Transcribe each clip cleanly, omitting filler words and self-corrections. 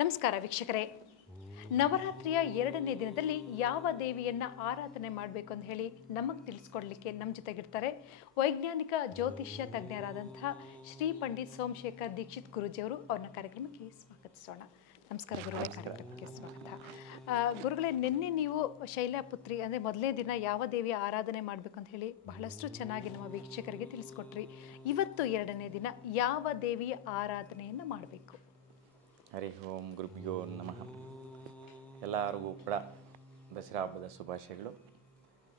ನಮಸ್ಕಾರ ವೀಕ್ಷಕರೇ. ನವರಾತ್ರಿಯ 2ನೇ ದಿನದಲ್ಲಿ ಯಾವ ದೇವಿಯನ್ನ ಆರಾಧನೆ ಮಾಡಬೇಕು ಅಂತ ಹೇಳಿ ನಮಗೆ ತಿಳಿಸ್ಕೊಡ್ಲಿಕ್ಕೆ ನಮ್ಮ ಜೊತೆಗಿರ್ತಾರೆ ವೈಜ್ಞಾನಿಕ ಜ್ಯೋತಿಷ್ಯ ತಜ್ಞರಾದಂತಹ ಶ್ರೀ ಪಂಡಿತ್ ಸೋಮಶೇಖರ್ ದೀಕ್ಷಿತ್ ಗುರುಜಿಯವರು. ಅವ್ರನ್ನ ಕಾರ್ಯಕ್ರಮಕ್ಕೆ ಸ್ವಾಗತಿಸೋಣ. ನಮಸ್ಕಾರ ಗುರುಗಳೇ, ಕಾರ್ಯಕ್ರಮಕ್ಕೆ ಸ್ವಾಗತ. ಗುರುಗಳೇ, ನಿನ್ನೆ ನೀವು ಶೈಲಪುತ್ರಿ ಅಂದರೆ ಮೊದಲನೇ ದಿನ ಯಾವ ದೇವಿಯ ಆರಾಧನೆ ಮಾಡಬೇಕು ಅಂತ ಹೇಳಿ ಬಹಳಷ್ಟು ಚೆನ್ನಾಗಿ ನಮ್ಮ ವೀಕ್ಷಕರಿಗೆ ತಿಳಿಸ್ಕೊಟ್ರಿ. ಇವತ್ತು 2ನೇ ದಿನ ಯಾವ ದೇವಿಯ ಆರಾಧನೆಯನ್ನು ಮಾಡಬೇಕು? ಹರಿ ಓಂ ಗುರುಭ್ಯೋ ನಮಃ. ಎಲ್ಲರಿಗೂ ಕೂಡ ದಸರಾ ಹಬ್ಬದ ಶುಭಾಶಯಗಳು.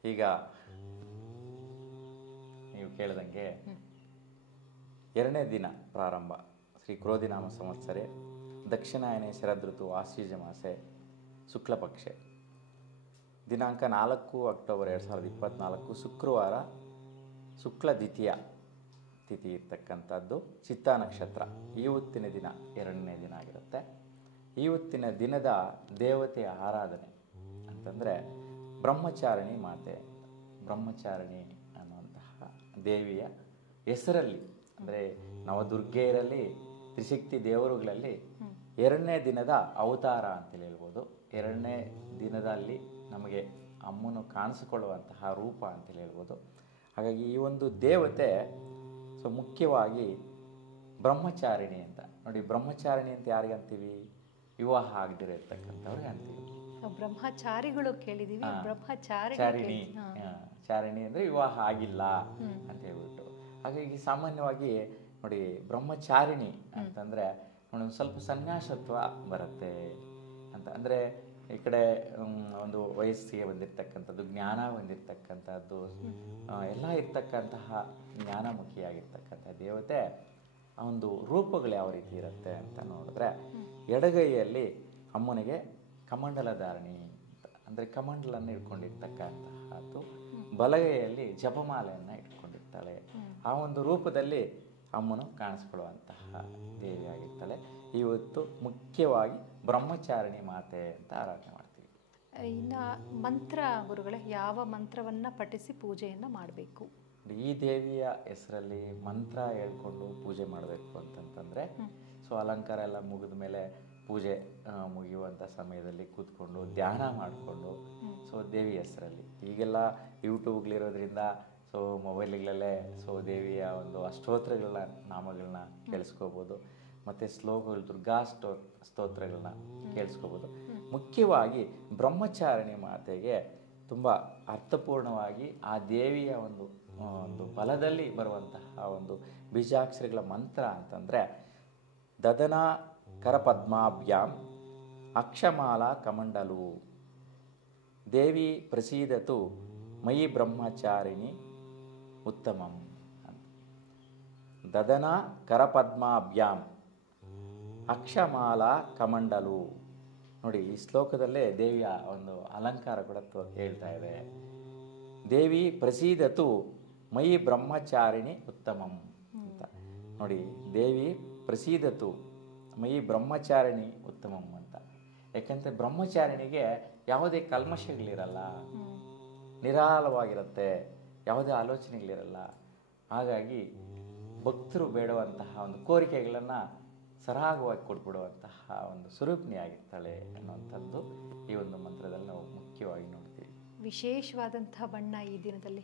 ಈಗ ನೀವು ಕೇಳಿದಂಗೆ 2ನೇ ದಿನ ಪ್ರಾರಂಭ ಶ್ರೀ ಕ್ರೋಧಿನಾಮ ಸಂವತ್ಸರೆ ದಕ್ಷಿಣಾಯನೆ ಶರದೃತು ಆಶ್ವೀಜ ಮಾಸೆ ಶುಕ್ಲಪಕ್ಷೆ ದಿನಾಂಕ 4 ಅಕ್ಟೋಬರ್ 2024 ಶುಕ್ರವಾರ ಶುಕ್ಲ ದ್ವಿತೀಯ ತಿಥಿ ಇರ್ತಕ್ಕಂಥದ್ದು ಚಿತ್ತಾ ನಕ್ಷತ್ರ. ಇವತ್ತಿನ ದಿನ 2ನೇ ದಿನ ಆಗಿರುತ್ತೆ. ಇವತ್ತಿನ ದಿನದ ದೇವತೆಯ ಆರಾಧನೆ ಅಂತಂದರೆ ಬ್ರಹ್ಮಚಾರಿಣಿ ಮಾತೆ. ಬ್ರಹ್ಮಚಾರಿಣಿ ಅನ್ನುವಂತಹ ದೇವಿಯ ಹೆಸರಲ್ಲಿ ಅಂದರೆ ನವದುರ್ಗೆಯರಲ್ಲಿ ತ್ರಿಶಕ್ತಿ ದೇವರುಗಳಲ್ಲಿ 2ನೇ ದಿನದ ಅವತಾರ ಅಂತೇಳಿ ಹೇಳ್ಬೋದು. 2ನೇ ದಿನದಲ್ಲಿ ನಮಗೆ ಅಮ್ಮನು ಕಾಣಿಸಿಕೊಳ್ಳುವಂತಹ ರೂಪ ಅಂತೇಳಿ ಹೇಳ್ಬೋದು. ಹಾಗಾಗಿ ಈ ಒಂದು ದೇವತೆ ಮುಖ್ಯವಾಗಿ ಬ್ರಹ್ಮಚಾರಿಣಿ ಅಂತ ನೋಡಿ. ಬ್ರಹ್ಮಚಾರಿಣಿ ಅಂತ ಯಾರಿಗೆ ಅಂತೀವಿ? ವಿವಾಹ ಆಗದಿರೋ ಇರ್ತಕ್ಕಂಥವ್ರಿಗೆ ಅಂತೀವಿ. ಬ್ರಹ್ಮಚಾರಿಗಳು ಕೇಳಿದೀವಿ, ಚಾರಿಣಿ ಅಂದರೆ ವಿವಾಹ ಆಗಿಲ್ಲ ಅಂತ ಹೇಳ್ಬಿಟ್ಟು. ಹಾಗಾಗಿ ಸಾಮಾನ್ಯವಾಗಿ ನೋಡಿ ಬ್ರಹ್ಮಚಾರಿಣಿ ಅಂತಂದರೆ ನೋಡಿ ಒಂದು ಸ್ವಲ್ಪ ಸನ್ಯಾಸತ್ವ ಬರುತ್ತೆ ಅಂತ. ಅಂದರೆ ಈ ಕಡೆ ಒಂದು ವಯಸ್ಸಿಗೆ ಬಂದಿರತಕ್ಕಂಥದ್ದು, ಜ್ಞಾನ ಬಂದಿರತಕ್ಕಂಥದ್ದು, ಎಲ್ಲ ಇರ್ತಕ್ಕಂತಹ ಜ್ಞಾನಮುಖಿಯಾಗಿರ್ತಕ್ಕಂಥ ದೇವತೆ. ಆ ಒಂದು ರೂಪಗಳು ಯಾವ ರೀತಿ ಇರುತ್ತೆ ಅಂತ ನೋಡಿದ್ರೆ, ಎಡಗೈಯಲ್ಲಿ ಅಮ್ಮನಿಗೆ ಕಮಂಡಲ ಧಾರಣಿ ಅಂತ ಅಂದರೆ ಕಮಂಡಲನ್ನು ಇಟ್ಕೊಂಡಿರ್ತಕ್ಕಂತಹದ್ದು, ಬಲಗೈಯಲ್ಲಿ ಜಪಮಾಲೆಯನ್ನು ಇಟ್ಕೊಂಡಿರ್ತಾಳೆ. ಆ ಒಂದು ರೂಪದಲ್ಲಿ ಅಮ್ಮನು ಕಾಣಿಸ್ಕೊಳ್ಳುವಂತಹ ದೇವಿಯಾಗಿರ್ತಾಳೆ. ಇವತ್ತು ಮುಖ್ಯವಾಗಿ ಬ್ರಹ್ಮಚಾರಿಣಿ ಮಾತೆ ಅಂತ ಆರಾಧನೆ ಮಾಡ್ತೀವಿ. ಇನ್ನು ಮಂತ್ರ ಗುರುಗಳೇ, ಯಾವ ಮಂತ್ರವನ್ನು ಪಠಿಸಿ ಪೂಜೆಯನ್ನು ಮಾಡಬೇಕು? ಈ ದೇವಿಯ ಹೆಸರಲ್ಲಿ ಮಂತ್ರ ಹೇಳ್ಕೊಂಡು ಪೂಜೆ ಮಾಡಬೇಕು ಅಂತಂತಂದರೆ ಅಲಂಕಾರ ಎಲ್ಲ ಮುಗಿದ ಮೇಲೆ ಪೂಜೆ ಮುಗಿಯುವಂಥ ಸಮಯದಲ್ಲಿ ಕೂತ್ಕೊಂಡು ಧ್ಯಾನ ಮಾಡಿಕೊಂಡು ದೇವಿ ಹೆಸರಲ್ಲಿ ಈಗೆಲ್ಲ ಯೂಟ್ಯೂಬ್ಗಳಿರೋದ್ರಿಂದ ಮೊಬೈಲ್ಗಳಲ್ಲೇ ದೇವಿಯ ಒಂದು ಅಷ್ಟೋತ್ರಗಳನ್ನ ನಾಮಗಳನ್ನ ಕೇಳಿಸ್ಕೋಬೋದು. ಮತ್ತು ಶ್ಲೋಕಗಳು ದುರ್ಗಾ ಸ್ತೋತ್ರಗಳನ್ನ ಕೇಳಿಸ್ಕೋಬೋದು. ಮುಖ್ಯವಾಗಿ ಬ್ರಹ್ಮಚಾರಿಣಿ ಮಾತೆಗೆ ತುಂಬ ಅರ್ಥಪೂರ್ಣವಾಗಿ ಆ ದೇವಿಯ ಒಂದು ಬಲದಲ್ಲಿ ಬರುವಂತಹ ಒಂದು ಬೀಜಾಕ್ಷರಗಳ ಮಂತ್ರ ಅಂತಂದರೆ ದದನ ಕರಪದ್ಮಾಭ್ಯಾಂ ಅಕ್ಷಮಾಲಾ ಕಮಂಡಲು ದೇವಿ ಪ್ರಸೀದತು ಮಯಿ ಬ್ರಹ್ಮಚಾರಿಣಿ ಉತ್ತಮಂ ಅಂತ. ದದನ ಕರಪದ್ಮಾಭ್ಯಾಂ ಅಕ್ಷಮಾಲಾ ಕಮಂಡಲು ನೋಡಿ, ಈ ಶ್ಲೋಕದಲ್ಲೇ ದೇವಿಯ ಒಂದು ಅಲಂಕಾರ ಕೂಡ ಹೇಳ್ತಾ ಇದೆ. ದೇವಿ ಪ್ರಸೀದತು ಮಯಿ ಬ್ರಹ್ಮಚಾರಿಣಿ ಉತ್ತಮಂ ಅಂತ ನೋಡಿ. ದೇವಿ ಪ್ರಸೀದತು ಮಯಿ ಬ್ರಹ್ಮಚಾರಿಣಿ ಉತ್ತಮಂ ಅಂತ. ಯಾಕಂದರೆ ಬ್ರಹ್ಮಚಾರಿಣಿಗೆ ಯಾವುದೇ ಕಲ್ಮಶಗಳಿರಲ್ಲ, ನಿರಾಳವಾಗಿರುತ್ತೆ, ಯಾವುದೇ ಆಲೋಚನೆಗಳಿರಲ್ಲ. ಹಾಗಾಗಿ ಭಕ್ತರು ಬೇಡುವಂತಹ ಒಂದು ಕೋರಿಕೆಗಳನ್ನು ಸರಾಗವಾಗಿ ಕೊಟ್ಬಿಡುವಂತಹ ಒಂದು ಸ್ವರೂಪಿಣಿಯಾಗಿರ್ತಾಳೆ ಅನ್ನುವಂಥದ್ದು ಈ ಒಂದು ಮಂತ್ರದಲ್ಲಿ ನಾವು ಮುಖ್ಯವಾಗಿ ನೋಡ್ತೀವಿ. ವಿಶೇಷವಾದಂತಹ ಬಣ್ಣ ಈ ದಿನದಲ್ಲಿ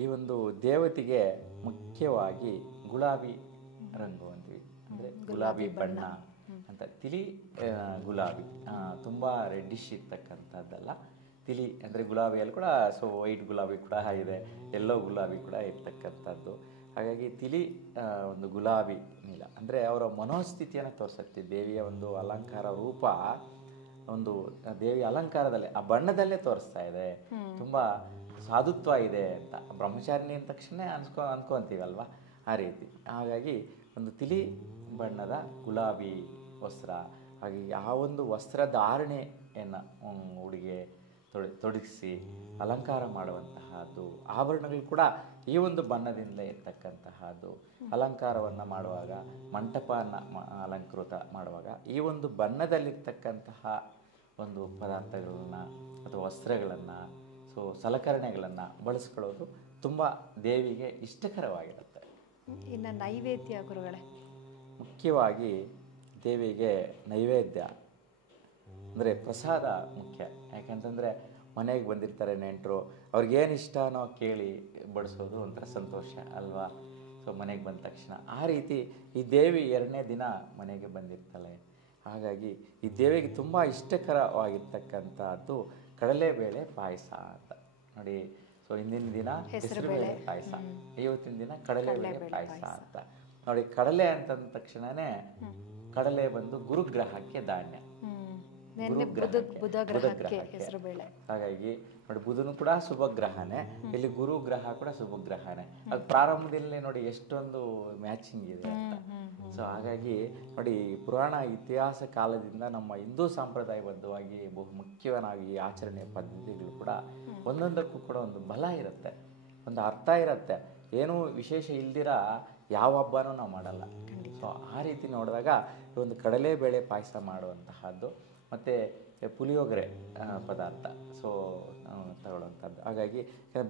ಈ ಒಂದು ದೇವತೆಗೆ ಮುಖ್ಯವಾಗಿ ಗುಲಾಬಿ ರಂಗು ಅಂತೀವಿ, ಅಂದರೆ ಗುಲಾಬಿ ಬಣ್ಣ ಅಂತ. ತಿಳಿ ಗುಲಾಬಿ ತುಂಬ ರೆಡ್ಡಿಶ್ ಇರ್ತಕ್ಕಂಥದ್ದಲ್ಲ, ತಿಳಿ ಅಂದರೆ ಗುಲಾಬಿಯಲ್ಲಿ ಕೂಡ ವೈಟ್ ಗುಲಾಬಿ ಕೂಡ ಇದೆ, ಎಲ್ಲೋ ಗುಲಾಬಿ ಕೂಡ ಇರ್ತಕ್ಕಂಥದ್ದು. ಹಾಗಾಗಿ ತಿಳಿ ಒಂದು ಗುಲಾಬಿ ನೀಲ ಅಂದರೆ ಅವರ ಮನೋಸ್ಥಿತಿಯನ್ನು ತೋರಿಸುತ್ತೆ. ದೇವಿಯ ಒಂದು ಅಲಂಕಾರ ರೂಪ ಒಂದು ದೇವಿಯ ಅಲಂಕಾರದಲ್ಲೇ ಆ ಬಣ್ಣದಲ್ಲೇ ತೋರಿಸ್ತಾ ಇದೆ. ತುಂಬ ಸಾಧುತ್ವ ಇದೆ ಅಂತ ಬ್ರಹ್ಮಚಾರಿಣಿ ಅಂದ ತಕ್ಷಣ ಅನ್ಕೊಂತೀವಲ್ವ, ಆ ರೀತಿ. ಹಾಗಾಗಿ ಒಂದು ತಿಳಿ ಬಣ್ಣದ ಗುಲಾಬಿ ವಸ್ತ್ರ. ಹಾಗೆ ಆ ಒಂದು ವಸ್ತ್ರಧಾರಣೆಯನ್ನು ಹುಡುಗೆ ತೊಡಗಿಸಿ ಅಲಂಕಾರ ಮಾಡುವಂತಹದ್ದು, ಆಭರಣಗಳು ಕೂಡ ಈ ಒಂದು ಬಣ್ಣದಿಂದಲೇ ಇರ್ತಕ್ಕಂತಹದ್ದು. ಅಲಂಕಾರವನ್ನು ಮಾಡುವಾಗ, ಮಂಟಪವನ್ನು ಅಲಂಕೃತ ಮಾಡುವಾಗ ಈ ಒಂದು ಬಣ್ಣದಲ್ಲಿರ್ತಕ್ಕಂತಹ ಒಂದು ಪದಾರ್ಥಗಳನ್ನು ಅಥವಾ ವಸ್ತ್ರಗಳನ್ನು ಸಲಕರಣೆಗಳನ್ನು ಬಳಸ್ಕೊಳ್ಳೋದು ತುಂಬ ದೇವಿಗೆ ಇಷ್ಟಕರವಾಗಿರುತ್ತೆ. ಇನ್ನು ನೈವೇದ್ಯ ಗುರುಗಳೇ, ಮುಖ್ಯವಾಗಿ ದೇವಿಗೆ ನೈವೇದ್ಯ ಅಂದರೆ ಪ್ರಸಾದ ಮುಖ್ಯ. ಯಾಕಂತಂದರೆ ಮನೆಗೆ ಬಂದಿರ್ತಾರೆ ನೆಂಟರು, ಅವ್ರಿಗೇನು ಇಷ್ಟನೋ ಕೇಳಿ ಬಡಿಸೋದು ಒಂಥರ ಸಂತೋಷ ಅಲ್ವಾ. ಸೊ ಮನೆಗೆ ಬಂದ ತಕ್ಷಣ ಆ ರೀತಿ ಈ ದೇವಿ 2ನೇ ದಿನ ಮನೆಗೆ ಬಂದಿರ್ತಾಳೆ. ಹಾಗಾಗಿ ಈ ದೇವಿಗೆ ತುಂಬ ಇಷ್ಟಕರವಾಗಿರ್ತಕ್ಕಂಥದ್ದು ಕಡಲೆಬೇಳೆ ಪಾಯಸ ಅಂತ ನೋಡಿ. ಸೊ ಹಿಂದಿನ ದಿನ ಹೆಸರುಬೇಳೆ ಪಾಯಸ, ಇವತ್ತಿನ ದಿನ ಕಡಲೆಬೇಳೆ ಪಾಯಸ ಅಂತ ನೋಡಿ. ಕಡಲೆ ಅಂತಂದ ತಕ್ಷಣನೇ ಕಡಲೆ ಬಂದು ಗುರುಗ್ರಹಕ್ಕೆ ಧಾನ್ಯ, ಹಾಗಾಗಿ ನೋಡಿ ಬುಧನು ಕೂಡ ಶುಭ ಗ್ರಹನೇ, ಇಲ್ಲಿ ಗುರು ಗ್ರಹ ಕೂಡ ಶುಭ ಗ್ರಹನೇ. ಅದು ಪ್ರಾರಂಭದಲ್ಲಿ ನೋಡಿ ಎಷ್ಟೊಂದು ಮ್ಯಾಚಿಂಗ್ ಇದೆ ಅಂತ. ಸೊ ಹಾಗಾಗಿ ನೋಡಿ ಪುರಾಣ ಇತಿಹಾಸ ಕಾಲದಿಂದ ನಮ್ಮ ಹಿಂದೂ ಸಂಪ್ರದಾಯಬದ್ಧವಾಗಿ ಬಹು ಮುಖ್ಯವಾಗಿ ಆಚರಣೆ ಪದ್ಧತಿಗಳು ಕೂಡ ಒಂದೊಂದಕ್ಕೂ ಕೂಡ ಒಂದು ಬಲ ಇರುತ್ತೆ, ಒಂದು ಅರ್ಥ ಇರುತ್ತೆ. ಏನೂ ವಿಶೇಷ ಇಲ್ದಿರ ಯಾವ ಹಬ್ಬನೂ ನಾವು ಮಾಡಲ್ಲ. ಸೊ ಆ ರೀತಿ ನೋಡಿದಾಗ ಈ ಒಂದು ಕಡಲೆಬೇಳೆ ಪಾಯಸ ಮಾಡುವಂತಹದ್ದು ಮತ್ತು ಪುಳಿಯೋಗರೆ ಪದಾರ್ಥ ಸೊ ತಗೊಳ್ಳುವಂಥದ್ದು. ಹಾಗಾಗಿ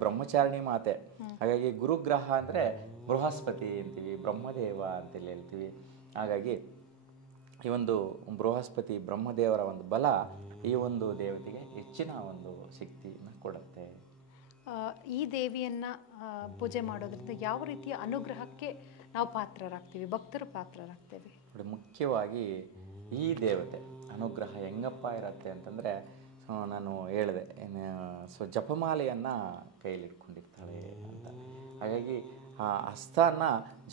ಬ್ರಹ್ಮಚಾರಿಣಿ ಮಾತೆ, ಹಾಗಾಗಿ ಗುರುಗ್ರಹ ಅಂದರೆ ಬೃಹಸ್ಪತಿ ಅಂತೀವಿ, ಬ್ರಹ್ಮದೇವ ಅಂತೇಳಿ ಹೇಳ್ತೀವಿ. ಹಾಗಾಗಿ ಈ ಒಂದು ಬೃಹಸ್ಪತಿ ಬ್ರಹ್ಮದೇವರ ಒಂದು ಬಲ ಈ ಒಂದು ದೇವತೆಗೆ ಹೆಚ್ಚಿನ ಒಂದು ಶಕ್ತಿಯನ್ನು ಕೊಡುತ್ತೆ. ಈ ದೇವಿಯನ್ನು ಪೂಜೆ ಮಾಡೋದ್ರಿಂದ ಯಾವ ರೀತಿಯ ಅನುಗ್ರಹಕ್ಕೆ ನಾವು ಪಾತ್ರರಾಗ್ತೀವಿ, ಭಕ್ತರು ಪಾತ್ರರಾಗ್ತೇವೆ? ಮುಖ್ಯವಾಗಿ ಈ ದೇವತೆ ಅನುಗ್ರಹ ಹೆಂಗಪ್ಪ ಇರುತ್ತೆ ಅಂತಂದರೆ, ನಾನು ಹೇಳಿದೆ ಸೊ ಜಪಮಾಲೆಯನ್ನು ಕೈಲಿಟ್ಕೊಂಡಿರ್ತಾಳೆ ಅಂತ. ಹಾಗಾಗಿ ಆ ಹಸ್ತನ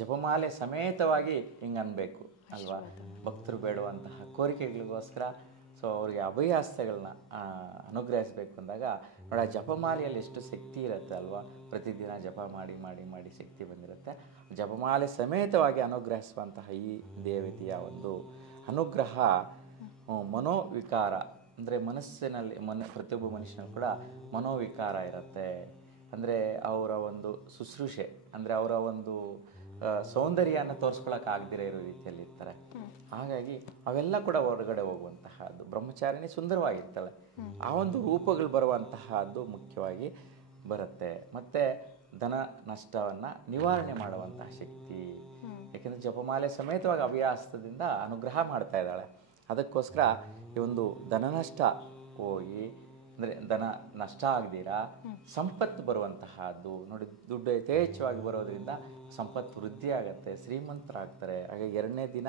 ಜಪಮಾಲೆ ಸಮೇತವಾಗಿ ಹಿಂಗೆ ಅನ್ಬೇಕು ಅಲ್ವಾ. ಭಕ್ತರು ಬೇಡುವಂತಹ ಕೋರಿಕೆಗಳಿಗೋಸ್ಕರ ಸೊ ಅವ್ರಿಗೆ ಅಭಯ ಹಸ್ತಗಳನ್ನ ಅನುಗ್ರಹಿಸಬೇಕು ಅಂದಾಗ ನೋಡಿ, ಆ ಜಪಮಾಲೆಯಲ್ಲಿ ಎಷ್ಟು ಶಕ್ತಿ ಇರುತ್ತೆ ಅಲ್ವಾ. ಪ್ರತಿದಿನ ಜಪ ಮಾಡಿ ಮಾಡಿ ಮಾಡಿ ಶಕ್ತಿ ಬಂದಿರುತ್ತೆ. ಜಪಮಾಲೆ ಸಮೇತವಾಗಿ ಅನುಗ್ರಹಿಸುವಂತಹ ಈ ದೇವತೆಯ ಒಂದು ಅನುಗ್ರಹ ಮನೋವಿಕಾರ ಅಂದರೆ ಮನಸ್ಸಿನಲ್ಲಿ ಪ್ರತಿಯೊಬ್ಬ ಮನುಷ್ಯನಲ್ಲಿ ಕೂಡ ಮನೋವಿಕಾರ ಇರುತ್ತೆ. ಅಂದರೆ ಅವರ ಒಂದು ಶುಶ್ರೂಷೆ ಅಂದರೆ ಅವರ ಒಂದು ಸೌಂದರ್ಯನ ತೋರಿಸ್ಕೊಳಕ್ಕೆ ಆಗದಿರೋ ಇರೋ ರೀತಿಯಲ್ಲಿ ಇರ್ತಾರೆ. ಹಾಗಾಗಿ ಅವೆಲ್ಲ ಕೂಡ ಹೊರಗಡೆ ಹೋಗುವಂತಹದ್ದು. ಬ್ರಹ್ಮಚಾರಿಣಿ ಸುಂದರವಾಗಿರ್ತಾಳೆ, ಆ ಒಂದು ರೂಪಗಳು ಬರುವಂತಹದ್ದು ಮುಖ್ಯವಾಗಿ ಬರುತ್ತೆ. ಮತ್ತು ಧನ ನಷ್ಟವನ್ನು ನಿವಾರಣೆ ಮಾಡುವಂತಹ ಶಕ್ತಿ, ಯಾಕೆಂದರೆ ಜಪಮಾಲೆ ಸಮೇತವಾಗಿ ಅಭಯಾಸ್ತದಿಂದ ಅನುಗ್ರಹ ಮಾಡ್ತಾ ಇದ್ದಾಳೆ. ಅದಕ್ಕೋಸ್ಕರ ಈ ಒಂದು ಧನ ನಷ್ಟ ಹೋಗಿ ಅಂದರೆ ಧನ ನಷ್ಟ ಆಗದಿರ ಸಂಪತ್ತು ಬರುವಂತಹದ್ದು ನೋಡಿ. ದುಡ್ಡು ಯಥೇಚ್ಛವಾಗಿ ಬರೋದ್ರಿಂದ ಸಂಪತ್ತು ವೃದ್ಧಿ ಆಗುತ್ತೆ, ಶ್ರೀಮಂತರಾಗ್ತಾರೆ. ಹಾಗೆ 2ನೇ ದಿನ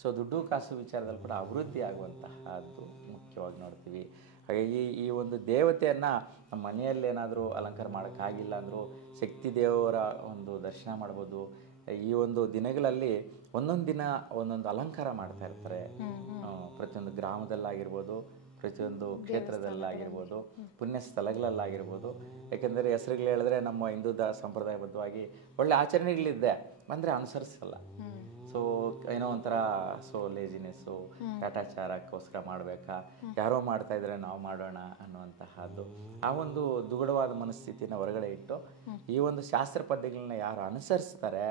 ಸೊ ದುಡ್ಡು ಕಾಸು ವಿಚಾರದಲ್ಲಿ ಕೂಡ ಅಭಿವೃದ್ಧಿ ಆಗುವಂತಹದ್ದು ಮುಖ್ಯವಾಗಿ ನೋಡ್ತೀವಿ. ಹಾಗಾಗಿ ಈ ಒಂದು ದೇವತೆಯನ್ನು ನಮ್ಮ ಮನೆಯಲ್ಲೇನಾದರೂ ಅಲಂಕಾರ ಮಾಡೋಕ್ಕಾಗಿಲ್ಲ ಅಂದರೂ ಶಕ್ತಿ ದೇವರ ಒಂದು ದರ್ಶನ ಮಾಡ್ಬೋದು. ಈ ಒಂದು ದಿನಗಳಲ್ಲಿ ಒಂದೊಂದು ದಿನ ಒಂದೊಂದು ಅಲಂಕಾರ ಮಾಡ್ತಾ ಇರ್ತಾರೆ. ಪ್ರತಿಯೊಂದು ಗ್ರಾಮದಲ್ಲಾಗಿರ್ಬೋದು, ಪ್ರತಿಯೊಂದು ಕ್ಷೇತ್ರದಲ್ಲಾಗಿರ್ಬೋದು, ಪುಣ್ಯ ಸ್ಥಳಗಳಲ್ಲಾಗಿರ್ಬೋದು. ಯಾಕೆಂದರೆ ಹೆಸರುಗಳು ಹೇಳಿದ್ರೆ ನಮ್ಮ ಹಿಂದೂ ಸಂಪ್ರದಾಯಬದ್ಧವಾಗಿ ಒಳ್ಳೆ ಆಚರಣೆಗಳಿದೆ, ಅಂದರೆ ಅನುಸರಿಸಲ್ಲ. ಸೊ ಏನೋ ಒಂಥರ ಸೊ ಲೇಜಿನೆಸ್ಸು, ಕಾಟಾಚಾರಕ್ಕೋಸ್ಕರ ಮಾಡಬೇಕಾ, ಯಾರೋ ಮಾಡ್ತಾ ಇದ್ರೆ ನಾವು ಮಾಡೋಣ ಅನ್ನುವಂತಹದ್ದು. ಆ ಒಂದು ದುಗುಡವಾದ ಮನಸ್ಥಿತಿನ ಹೊರಗಡೆ ಇಟ್ಟು ಈ ಒಂದು ಶಾಸ್ತ್ರ ಪದ್ಧತಿಗಳನ್ನ ಯಾರು ಅನುಸರಿಸ್ತಾರೆ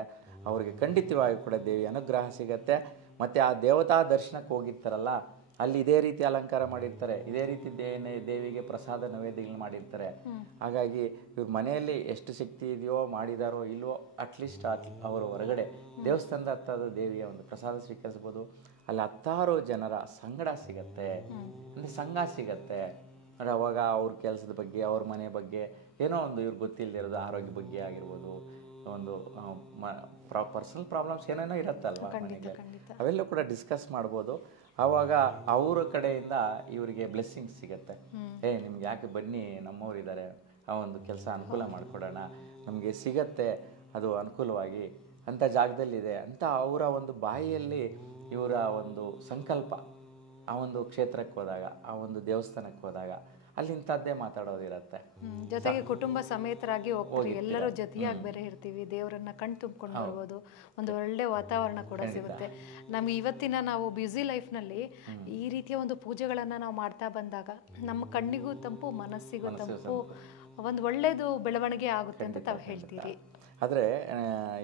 ಅವ್ರಿಗೆ ಖಂಡಿತವಾಗಿ ಕೂಡ ದೇವಿ ಅನುಗ್ರಹ ಸಿಗತ್ತೆ. ಮತ್ತು ಆ ದೇವತಾ ದರ್ಶನಕ್ಕೆ ಹೋಗಿರ್ತಾರಲ್ಲ, ಅಲ್ಲಿ ಇದೇ ರೀತಿ ಅಲಂಕಾರ ಮಾಡಿರ್ತಾರೆ, ಇದೇ ರೀತಿ ದೇವಿಗೆ ಪ್ರಸಾದ ನೈವೇದ್ಯಗಳನ್ನ ಮಾಡಿರ್ತಾರೆ. ಹಾಗಾಗಿ ಇವ್ರ ಮನೆಯಲ್ಲಿ ಎಷ್ಟು ಶಕ್ತಿ ಇದೆಯೋ ಮಾಡಿದಾರೋ ಇಲ್ವೋ, ಅಟ್ಲೀಸ್ಟ್ ಅವರು ಹೊರಗಡೆ ದೇವಸ್ಥಾನದ ಹತ್ತದ ದೇವಿಯ ಒಂದು ಪ್ರಸಾದ ಸ್ವೀಕರಿಸ್ಬೋದು. ಅಲ್ಲಿ 10 ಜನರ ಸಂಗಡ ಸಿಗತ್ತೆ, ಅಂದರೆ ಸಂಘ ಸಿಗತ್ತೆ. ಅಂದರೆ ಅವಾಗ ಅವ್ರ ಕೆಲಸದ ಬಗ್ಗೆ, ಅವ್ರ ಮನೆ ಬಗ್ಗೆ ಏನೋ ಒಂದು ಇವ್ರಿಗೆ ಗೊತ್ತಿಲ್ಲದಿರೋದು, ಆರೋಗ್ಯ ಬಗ್ಗೆ ಆಗಿರ್ಬೋದು, ಒಂದು ಪರ್ಸನಲ್ ಪ್ರಾಬ್ಲಮ್ಸ್ ಏನೇನೋ ಇರುತ್ತಲ್ವ ಮನೆಗೆ, ಅವೆಲ್ಲ ಕೂಡ ಡಿಸ್ಕಸ್ ಮಾಡ್ಬೋದು. ಆವಾಗ ಅವರ ಕಡೆಯಿಂದ ಇವರಿಗೆ ಬ್ಲೆಸ್ಸಿಂಗ್ಸ್ ಸಿಗತ್ತೆ. ನಿಮ್ಗೆ ಯಾಕೆ ಬನ್ನಿ, ನಮ್ಮವರಿದ್ದಾರೆ, ಆ ಒಂದು ಕೆಲಸ ಅನುಕೂಲ ಮಾಡಿಕೊಡೋಣ, ನಮಗೆ ಸಿಗತ್ತೆ ಅದು ಅನುಕೂಲವಾಗಿ ಅಂಥ ಜಾಗದಲ್ಲಿದೆ ಅಂತ ಅವರ ಒಂದು ಬಾಯಿಯಲ್ಲಿ ಇವರ ಒಂದು ಸಂಕಲ್ಪ ಆ ಒಂದು ಕ್ಷೇತ್ರಕ್ಕೆ ಹೋದಾಗ, ಆ ಒಂದು ದೇವಸ್ಥಾನಕ್ಕೆ ಹೋದಾಗ ಅಲ್ಲಿ ಇಂಥದ್ದೇ ಮಾತಾಡೋದಿರತ್ತೆ. ಜೊತೆಗೆ ಕುಟುಂಬ ಸಮೇತರಾಗಿ ಹೋಗ್ತೀವಿ, ಎಲ್ಲರೂ ಜೊತೆಯಾಗಿ ಬೇರೆ ಇರ್ತೀವಿ, ದೇವರನ್ನ ಕಣ್ ತುಂಬ್ಕೊಂಡು ಬರ್ಬೋದು, ಒಂದು ಒಳ್ಳೆ ವಾತಾವರಣ ಕೂಡ ಸಿಗುತ್ತೆ. ನಮ್ಗೆ ಇವತ್ತಿನ ನಾವು ಬ್ಯುಸಿ ಲೈಫ್ನಲ್ಲಿ ಈ ರೀತಿಯ ಒಂದು ಪೂಜೆಗಳನ್ನು ನಾವು ಮಾಡ್ತಾ ಬಂದಾಗ ನಮ್ಮ ಕಣ್ಣಿಗೂ ತಂಪು, ಮನಸ್ಸಿಗೂ ತಂಪು, ಒಂದು ಒಳ್ಳೇದು ಬೆಳವಣಿಗೆ ಆಗುತ್ತೆ ಅಂತ ತಾವು ಹೇಳ್ತೀರಿ. ಆದರೆ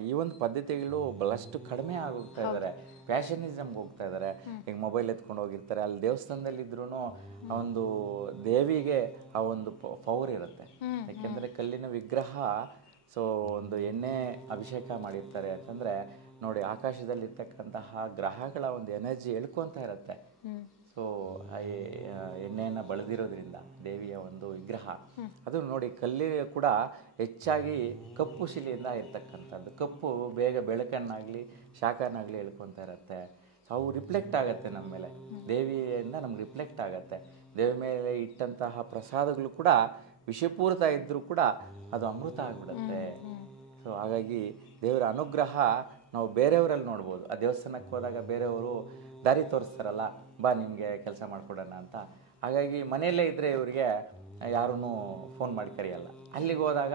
ಈ ಒಂದು ಪದ್ಧತಿಗಳು ಬಹಳಷ್ಟು ಕಡಿಮೆ ಆಗೋಗ್ತಾ ಇದ್ದಾರೆ, ಫ್ಯಾಷನಿಸಮ್ಗೆ ಹೋಗ್ತಾ ಇದ್ದಾರೆ. ಈಗ ಮೊಬೈಲ್ ಎತ್ಕೊಂಡು ಹೋಗಿರ್ತಾರೆ, ಅಲ್ಲಿ ದೇವಸ್ಥಾನದಲ್ಲಿದ್ರೂ ಆ ಒಂದು ದೇವಿಗೆ ಆ ಒಂದು ಪವರ್ ಇರುತ್ತೆ. ಯಾಕೆಂದರೆ ಕಲ್ಲಿನ ವಿಗ್ರಹ ಸೊ ಒಂದು ಎಣ್ಣೆ ಅಭಿಷೇಕ ಮಾಡಿರ್ತಾರೆ ಅಂತಂದರೆ ನೋಡಿ ಆಕಾಶದಲ್ಲಿರ್ತಕ್ಕಂತಹ ಗ್ರಹಗಳ ಒಂದು ಎನರ್ಜಿ ಎಳ್ಕೊತಾ ಇರುತ್ತೆ. ಸೊ ಎಣ್ಣೆಯನ್ನು ಬಳದಿರೋದ್ರಿಂದ ದೇವಿಯ ಒಂದು ವಿಗ್ರಹ ಅದು ನೋಡಿ ಕಲ್ಲಿ ಕೂಡ ಹೆಚ್ಚಾಗಿ ಕಪ್ಪು ಶಿಲೆಯಿಂದ ಇರ್ತಕ್ಕಂಥದ್ದು. ಕಪ್ಪು ಬೇಗ ಬೆಳಕನ್ನಾಗಲಿ ಶಾಖನಾಗಲಿ ಎಳ್ಕೊತಾ ಇರುತ್ತೆ. ಸೊ ಅವು ರಿಫ್ಲೆಕ್ಟ್ ಆಗುತ್ತೆ ನಮ್ಮ ಮೇಲೆ, ದೇವಿಯಿಂದ ನಮ್ಗೆ ರಿಫ್ಲೆಕ್ಟ್ ಆಗುತ್ತೆ. ದೇವಿ ಮೇಲೆ ಇಟ್ಟಂತಹ ಪ್ರಸಾದಗಳು ಕೂಡ ವಿಷಪೂರಿತ ಇದ್ದರೂ ಕೂಡ ಅದು ಅಮೃತ ಆಗಿಬಿಡುತ್ತೆ. ಸೊ ಹಾಗಾಗಿ ದೇವರ ಅನುಗ್ರಹ ನಾವು ಬೇರೆಯವರಲ್ಲಿ ನೋಡ್ಬೋದು. ಆ ದೇವಸ್ಥಾನಕ್ಕೆ ಹೋದಾಗ ಬೇರೆಯವರು ದಾರಿ ತೋರಿಸ್ತಾರಲ್ಲ, ಬಾ ನಿಮಗೆ ಕೆಲಸ ಮಾಡಿಕೊಡೋಣ ಅಂತ. ಹಾಗಾಗಿ ಮನೆಯಲ್ಲೇ ಇದ್ದರೆ ಇವರಿಗೆ ಯಾರೂ ಫೋನ್ ಮಾಡಿ ಕರೆಯಲ್ಲ. ಅಲ್ಲಿಗೆ ಹೋದಾಗ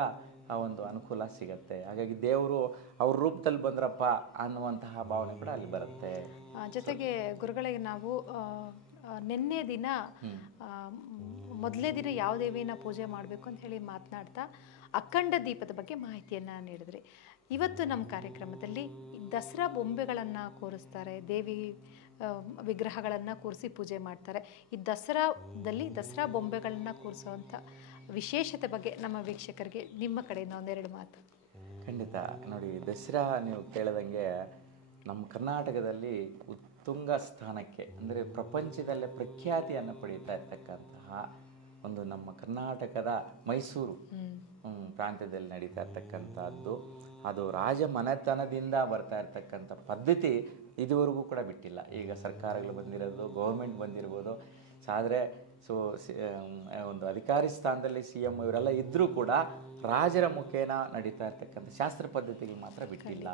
ಆ ಒಂದು ಅನುಕೂಲ ಸಿಗತ್ತೆ. ಹಾಗಾಗಿ ದೇವರು ಅವ್ರ ರೂಪದಲ್ಲಿ ಬಂದ್ರಪ್ಪ ಅನ್ನುವಂತಹ ಭಾವನೆ ಕೂಡ ಅಲ್ಲಿ ಬರುತ್ತೆ. ಜೊತೆಗೆ ಗುರುಗಳಿಗೆ ನಾವು ನಿನ್ನೆ ದಿನ ಮೊದಲನೇ ದಿನ ಯಾವ ದೇವಿನ ಪೂಜೆ ಮಾಡಬೇಕು ಅಂತ ಹೇಳಿ ಮಾತನಾಡ್ತಾ ಅಖಂಡ ದೀಪದ ಬಗ್ಗೆ ಮಾಹಿತಿಯನ್ನು ನೀಡಿದ್ರಿ. ಇವತ್ತು ನಮ್ಮ ಕಾರ್ಯಕ್ರಮದಲ್ಲಿ ದಸರಾ ಬೊಂಬೆಗಳನ್ನು ಕೂರಿಸ್ತಾರೆ, ದೇವಿ ವಿಗ್ರಹಗಳನ್ನು ಕೂರಿಸಿ ಪೂಜೆ ಮಾಡ್ತಾರೆ. ಈ ದಸರಾದಲ್ಲಿ ದಸರಾ ಬೊಂಬೆಗಳನ್ನು ಕೂರಿಸುವಂಥ ವಿಶೇಷತೆ ಬಗ್ಗೆ ನಮ್ಮ ವೀಕ್ಷಕರಿಗೆ ನಿಮ್ಮ ಕಡೆಯಿಂದ ಒಂದೆರಡು ಮಾತು. ಖಂಡಿತ. ನೋಡಿ, ದಸರಾ ನೀವು ಕೇಳಿದಂಗೆ ನಮ್ಮ ಕರ್ನಾಟಕದಲ್ಲಿ ಉತ್ತುಂಗ ಸ್ಥಾನಕ್ಕೆ, ಅಂದರೆ ಪ್ರಪಂಚದಲ್ಲೇ ಪ್ರಖ್ಯಾತಿಯನ್ನು ಪಡೀತಾ ಇರ್ತಕ್ಕಂತಹ ಒಂದು ನಮ್ಮ ಕರ್ನಾಟಕದ ಮೈಸೂರು ಪ್ರಾಂತ್ಯದಲ್ಲಿ ನಡೀತಾ ಇರ್ತಕ್ಕಂಥದ್ದು. ಅದು ರಾಜ ಮನೆತನದಿಂದ ಬರ್ತಾ ಇರ್ತಕ್ಕಂಥ ಪದ್ಧತಿ ಇದುವರೆಗೂ ಕೂಡ ಬಿಟ್ಟಿಲ್ಲ. ಈಗ ಸರ್ಕಾರಗಳು ಬಂದಿರೋದು, ಗೌರ್ಮೆಂಟ್ ಬಂದಿರ್ಬೋದು, ಆದರೆ ಒಂದು ಅಧಿಕಾರಿ ಸ್ಥಾನದಲ್ಲಿ CM ಇವರೆಲ್ಲ ಇದ್ದರೂ ಕೂಡ ರಾಜರ ಮುಖೇನ ನಡೀತಾ ಇರ್ತಕ್ಕಂಥ ಶಾಸ್ತ್ರ ಪದ್ಧತಿಗಳು ಮಾತ್ರ ಬಿಟ್ಟಿಲ್ಲ.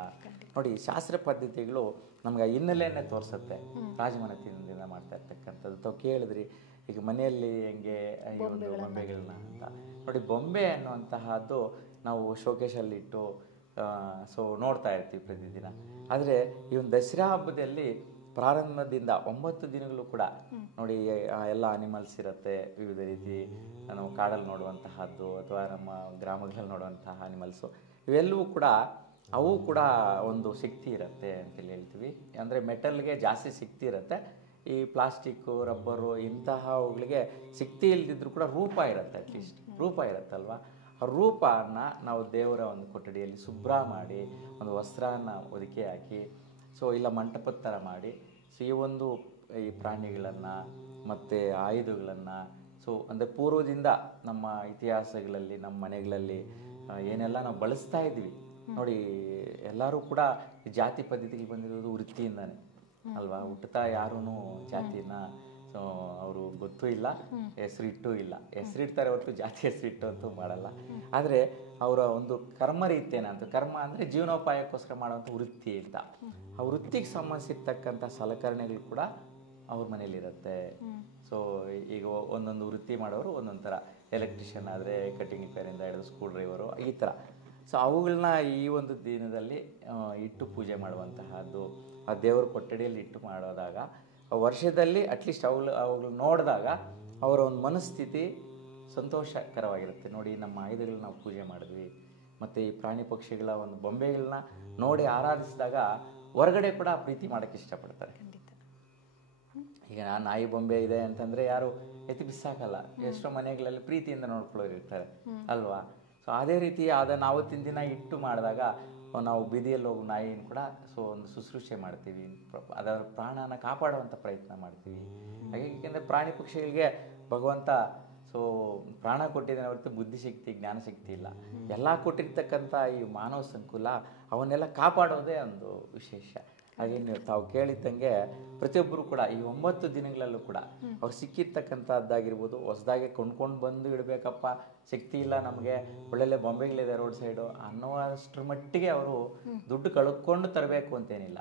ನೋಡಿ, ಶಾಸ್ತ್ರ ಪದ್ಧತಿಗಳು ನಮ್ಗೆ ಹಿನ್ನೆಲೆಯನ್ನೇ ತೋರಿಸುತ್ತೆ. ರಾಜಮನೆತನದಿಂದ ಮಾಡ್ತಾ ಇರ್ತಕ್ಕಂಥದ್ದು ತಾವು ಕೇಳಿದ್ರಿ. ಈಗ ಮನೆಯಲ್ಲಿ ಹೆಂಗೆ ಈ ಒಂದು ಬೊಂಬೆಗಳನ್ನ ಅಂತ ನೋಡಿ, ಬೊಂಬೆ ಅನ್ನುವಂತಹದ್ದು ನಾವು ಶೋಕೇಶಲ್ಲಿಟ್ಟು ಸೊ ನೋಡ್ತಾ ಇರ್ತೀವಿ ಪ್ರತಿದಿನ. ಆದರೆ ಈ ಒಂದು ದಸರಾ ಹಬ್ಬದಲ್ಲಿ ಪ್ರಾರಂಭದಿಂದ 9 ದಿನಗಳು ಕೂಡ ನೋಡಿ ಎಲ್ಲ ಅನಿಮಲ್ಸ್ ಇರುತ್ತೆ. ವಿವಿಧ ರೀತಿ ನಾವು ಕಾಡಲ್ಲಿ ನೋಡುವಂತಹದ್ದು ಅಥವಾ ನಮ್ಮ ಗ್ರಾಮಗಳಲ್ಲಿ ನೋಡುವಂತಹ ಅನಿಮಲ್ಸು, ಇವೆಲ್ಲವೂ ಕೂಡ ಅವು ಕೂಡ ಒಂದು ಶಕ್ತಿ ಇರುತ್ತೆ ಅಂತೇಳಿ ಹೇಳ್ತೀವಿ. ಅಂದರೆ ಮೆಟಲ್ಗೆ ಜಾಸ್ತಿ ಶಕ್ತಿ ಇರುತ್ತೆ. ಈ ಪ್ಲಾಸ್ಟಿಕ್ಕು, ರಬ್ಬರು ಇಂತಹವುಗಳಿಗೆ ಶಕ್ತಿ ಇಲ್ಲದಿದ್ದರೂ ಕೂಡ ರೂಪ ಇರುತ್ತೆ, ಅಟ್ಲೀಸ್ಟ್ ರೂಪ ಇರುತ್ತಲ್ವ. ಆ ರೂಪನ ನಾವು ದೇವರ ಒಂದು ಕೊಠಡಿಯಲ್ಲಿ ಶುಭ್ರ ಮಾಡಿ ಒಂದು ವಸ್ತ್ರನ ಹೊದಿಕೆ ಹಾಕಿ, ಸೊ ಇಲ್ಲ ಮಂಟಪದ ಥರ ಮಾಡಿ, ಸೊ ಈ ಪ್ರಾಣಿಗಳನ್ನು ಮತ್ತು ಆಯುಧಗಳನ್ನು, ಸೊ ಅಂದರೆ ಪೂರ್ವದಿಂದ ನಮ್ಮ ಇತಿಹಾಸಗಳಲ್ಲಿ ನಮ್ಮ ಮನೆಗಳಲ್ಲಿ ಏನೆಲ್ಲ ನಾವು ಬಳಸ್ತಾ ಇದ್ವಿ ನೋಡಿ. ಎಲ್ಲರೂ ಕೂಡ ಜಾತಿ ಪದ್ಧತಿಗೆ ಬಂದಿರೋದು ವೃತ್ತಿಯಿಂದಾನೆ ಅಲ್ವಾ. ಹುಟ್ಟುತ್ತಾ ಯಾರೂ ಜಾತಿನ ಸೊ ಅವರು ಗೊತ್ತೂ ಇಲ್ಲ, ಹೆಸರಿಟ್ಟೂ ಇಲ್ಲ. ಹೆಸರಿಡ್ತಾರೆ ಹೊರತು ಜಾತಿ ಹೆಸರಿಟ್ಟು ಅಂತೂ ಮಾಡಲ್ಲ. ಆದರೆ ಅವರ ಒಂದು ಕರ್ಮ ರೀತಿಯೇನಂತ, ಕರ್ಮ ಅಂದರೆ ಜೀವನೋಪಾಯಕ್ಕೋಸ್ಕರ ಮಾಡುವಂಥ ವೃತ್ತಿ ಅಂತ. ಆ ವೃತ್ತಿಗೆ ಸಂಬಂಧಿಸಿರ್ತಕ್ಕಂಥ ಸಲಕರಣೆಗಳು ಕೂಡ ಅವ್ರ ಮನೇಲಿರುತ್ತೆ. ಸೊ ಈಗ ಒಂದೊಂದು ವೃತ್ತಿ ಮಾಡೋರು ಒಂದೊಂದು ಥರ, ಎಲೆಕ್ಟ್ರಿಷಿಯನ್ ಆದರೆ ಕಟಿಂಗ್ ರಿಪೇರಿಂದ ಹಿಡಿದು ಸ್ಕ್ರೂ ಡ್ರೈವರು ಈ ಥರ. ಸೊ ಅವುಗಳನ್ನ ಈ ಒಂದು ದಿನದಲ್ಲಿ ಇಟ್ಟು ಪೂಜೆ ಮಾಡುವಂತಹದ್ದು, ಆ ದೇವರ ಕೊಠಡಿಯಲ್ಲಿ ಇಟ್ಟು ಮಾಡೋದಾಗ ವರ್ಷದಲ್ಲಿ ಅಟ್ಲೀಸ್ಟ್ ಅವುಗಳು ನೋಡಿದಾಗ ಅವರ ಒಂದು ಮನಸ್ಥಿತಿ ಸಂತೋಷಕರವಾಗಿರುತ್ತೆ. ನೋಡಿ, ನಮ್ಮ ಆಯುಧಗಳನ್ನ ನಾವು ಪೂಜೆ ಮಾಡಿದ್ವಿ, ಮತ್ತು ಈ ಪ್ರಾಣಿ ಪಕ್ಷಿಗಳ ಒಂದು ಬೊಂಬೆಗಳನ್ನ ನೋಡಿ ಆರಾಧಿಸಿದಾಗ ಹೊರಗಡೆ ಕೂಡ ಪ್ರೀತಿ ಮಾಡೋಕ್ಕೆ ಇಷ್ಟಪಡ್ತಾರೆ. ಈಗ ನಾಯಿ ಬೊಂಬೆ ಇದೆ ಅಂತಂದರೆ ಯಾರು ಎತ್ತಿ ಬಿಸಾಕಲ್ಲ. ಎಷ್ಟೋ ಮನೆಗಳಲ್ಲಿ ಪ್ರೀತಿಯಿಂದ ನೋಡ್ಕೊಳ್ಳೋರು ಇರ್ತಾರೆ ಅಲ್ವಾ. ಸೊ ಅದೇ ರೀತಿ ಅದನ್ನು ಆವತ್ತಿನ ದಿನ ಇಟ್ಟು ಮಾಡಿದಾಗ ನಾವು ಬೀದಿಯಲ್ಲಿ ಹೋಗೋ ನಾಯಿನ ಕೂಡ ಸೊ ಒಂದು ಶುಶ್ರೂಷೆ ಮಾಡ್ತೀವಿ, ಅದರ ಪ್ರಾಣನ ಕಾಪಾಡುವಂಥ ಪ್ರಯತ್ನ ಮಾಡ್ತೀವಿ. ಹಾಗೆ ಏಕೆಂದರೆ ಪ್ರಾಣಿ ಪಕ್ಷಿಗಳಿಗೆ ಭಗವಂತ ಸೊ ಪ್ರಾಣ ಕೊಟ್ಟಿದ್ದಾನೆ ಹೊರತು ಬುದ್ಧಿಶಕ್ತಿ, ಜ್ಞಾನಶಕ್ತಿ ಇಲ್ಲ. ಎಲ್ಲ ಕೊಟ್ಟಿರ್ತಕ್ಕಂಥ ಈ ಮಾನವ ಸಂಕುಲ ಅವನ್ನೆಲ್ಲ ಕಾಪಾಡೋದೇ ಒಂದು ವಿಶೇಷ. ಹಾಗೆ ನೀವು ತಾವು ಕೇಳಿದ್ದಂಗೆ ಪ್ರತಿಯೊಬ್ಬರು ಕೂಡ ಈ 9 ದಿನಗಳಲ್ಲೂ ಕೂಡ ಅವ್ರು ಸಿಕ್ಕಿರ್ತಕ್ಕಂಥದ್ದಾಗಿರ್ಬೋದು, ಹೊಸದಾಗಿ ಕೊಂಡ್ಕೊಂಡು ಬಂದು ಇಡಬೇಕಪ್ಪ, ಶಕ್ತಿ ಇಲ್ಲ ನಮಗೆ, ಒಳ್ಳೊಳ್ಳೆ ಬೊಂಬೆಗಳಿದೆ ರೋಡ್ ಸೈಡು ಅನ್ನೋಷ್ಟರ ಮಟ್ಟಿಗೆ ಅವರು ದುಡ್ಡು ಕಳ್ಕೊಂಡು ತರಬೇಕು ಅಂತೇನಿಲ್ಲ.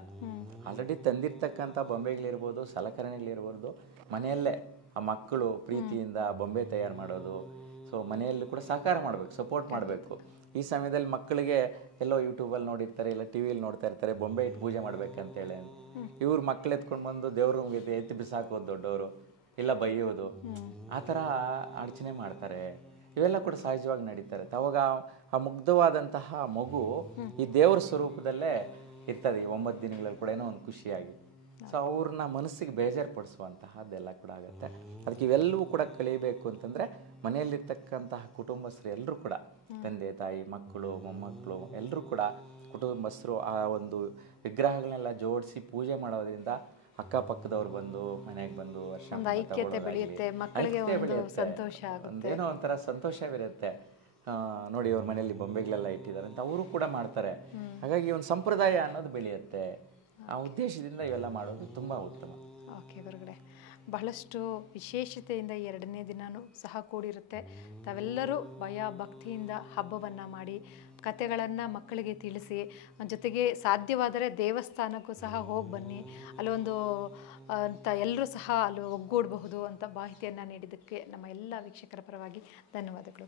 ಆಲ್ರೆಡಿ ತಂದಿರ್ತಕ್ಕಂಥ ಬೊಂಬೆಗಳಿರ್ಬೋದು, ಸಲಕರಣೆಗಳಿರ್ಬೋದು, ಮನೆಯಲ್ಲೇ ಆ ಮಕ್ಕಳು ಪ್ರೀತಿಯಿಂದ ಬೊಂಬೆ ತಯಾರು ಮಾಡೋದು. ಸೊ ಮನೆಯಲ್ಲೂ ಕೂಡ ಸಹಕಾರ ಮಾಡಬೇಕು, ಸಪೋರ್ಟ್ ಮಾಡಬೇಕು. ಈ ಸಮಯದಲ್ಲಿ ಮಕ್ಕಳಿಗೆ ಎಲ್ಲೋ ಯೂಟ್ಯೂಬಲ್ಲಿ ನೋಡಿರ್ತಾರೆ, ಇಲ್ಲ ಟಿ ವಿಯಲ್ಲಿ ನೋಡ್ತಾ ಇರ್ತಾರೆ, ಬೊಂಬೆ ಇಟ್ಟು ಪೂಜೆ ಮಾಡ್ಬೇಕಂತೇಳಿ. ಇವ್ರು ಮಕ್ಕಳು ಎತ್ಕೊಂಡು ಬಂದು ದೇವ್ರ ಎತ್ತಿ ಬಿಸಾಕೋದು ದೊಡ್ಡವರು, ಇಲ್ಲ ಬೈಯೋದು, ಆ ಥರ ಅಡಚಣೆ ಮಾಡ್ತಾರೆ. ಇವೆಲ್ಲ ಕೂಡ ಸಹಜವಾಗಿ ನಡೀತಾರೆ. ಅವಾಗ ಆ ಮುಗ್ಧವಾದಂತಹ ಮಗು ಈ ದೇವರ ಸ್ವರೂಪದಲ್ಲೇ ಇರ್ತದೆ. ಈ 9 ದಿನಗಳಲ್ಲಿ ಕೂಡ ಏನೋ ಒಂದು ಖುಷಿಯಾಗಿ. ಸೊ ಅವ್ರನ್ನ ಮನಸ್ಸಿಗೆ ಬೇಜಾರು ಪಡಿಸುವಂತಹದ್ದೆಲ್ಲ ಕೂಡ ಆಗುತ್ತೆ. ಅದಕ್ಕೆ ಇವೆಲ್ಲವೂ ಕೂಡ ಕಲಿಬೇಕು ಅಂತಂದರೆ ಮನೆಯಲ್ಲಿರ್ತಕ್ಕಂತಹ ಕುಟುಂಬಸ್ಥರು ಎಲ್ಲರೂ ಕೂಡ ತಂದೆ ತಾಯಿ ಮಕ್ಕಳು ಮೊಮ್ಮಕ್ಕಳು ಎಲ್ಲರೂ ಕೂಡ ಕುಟುಂಬಸ್ಥರು ಆ ಒಂದು ವಿಗ್ರಹಗಳನ್ನೆಲ್ಲ ಜೋಡಿಸಿ ಪೂಜೆ ಮಾಡೋದ್ರಿಂದ ಅಕ್ಕಪಕ್ಕದವ್ರು ಬಂದು ಮನೆಗೆ ಬಂದು ವರ್ಷ ಐಕ್ಯತೆ ಬೆಳೆಯುತ್ತೆ, ಮಕ್ಕಳಿಗೆ ಒಂದು ಸಂತೋಷ ಆಗುತ್ತೆ, ಏನೋ ಒಂಥರ ಸಂತೋಷವಿರುತ್ತೆ. ನೋಡಿ ಅವ್ರ ಮನೆಯಲ್ಲಿ ಬೊಂಬೆಗಳೆಲ್ಲ ಇಟ್ಟಿದ್ದಾರೆ ಅಂತ ಅವರು ಕೂಡ ಮಾಡ್ತಾರೆ. ಹಾಗಾಗಿ ಒಂದು ಸಂಪ್ರದಾಯ ಅನ್ನೋದು ಬೆಳೆಯುತ್ತೆ. ಆ ಉದ್ದೇಶದಿಂದ ಇವೆಲ್ಲ ಮಾಡೋದು ತುಂಬ ಉತ್ತಮ. ಓಕೆ ಗುರುಗಳೇ, ಬಹಳಷ್ಟು ವಿಶೇಷತೆಯಿಂದ 2ನೇ ದಿನವೂ ಸಹ ಕೂಡಿರುತ್ತೆ. ತಾವೆಲ್ಲರೂ ಭಯ ಭಕ್ತಿಯಿಂದ ಹಬ್ಬವನ್ನು ಮಾಡಿ ಕತೆಗಳನ್ನು ಮಕ್ಕಳಿಗೆ ತಿಳಿಸಿ, ಜೊತೆಗೆ ಸಾಧ್ಯವಾದರೆ ದೇವಸ್ಥಾನಕ್ಕೂ ಸಹ ಹೋಗಿ ಬನ್ನಿ, ಅಲ್ಲೊಂದು ಅಂತ ಎಲ್ಲರೂ ಸಹ ಅಲ್ಲಿ ಒಗ್ಗೂಡಬಹುದು ಅಂತ ಮಾಹಿತಿಯನ್ನು ನೀಡಿದ್ದಕ್ಕೆ ನಮ್ಮ ಎಲ್ಲ ವೀಕ್ಷಕರ ಪರವಾಗಿ ಧನ್ಯವಾದಗಳು.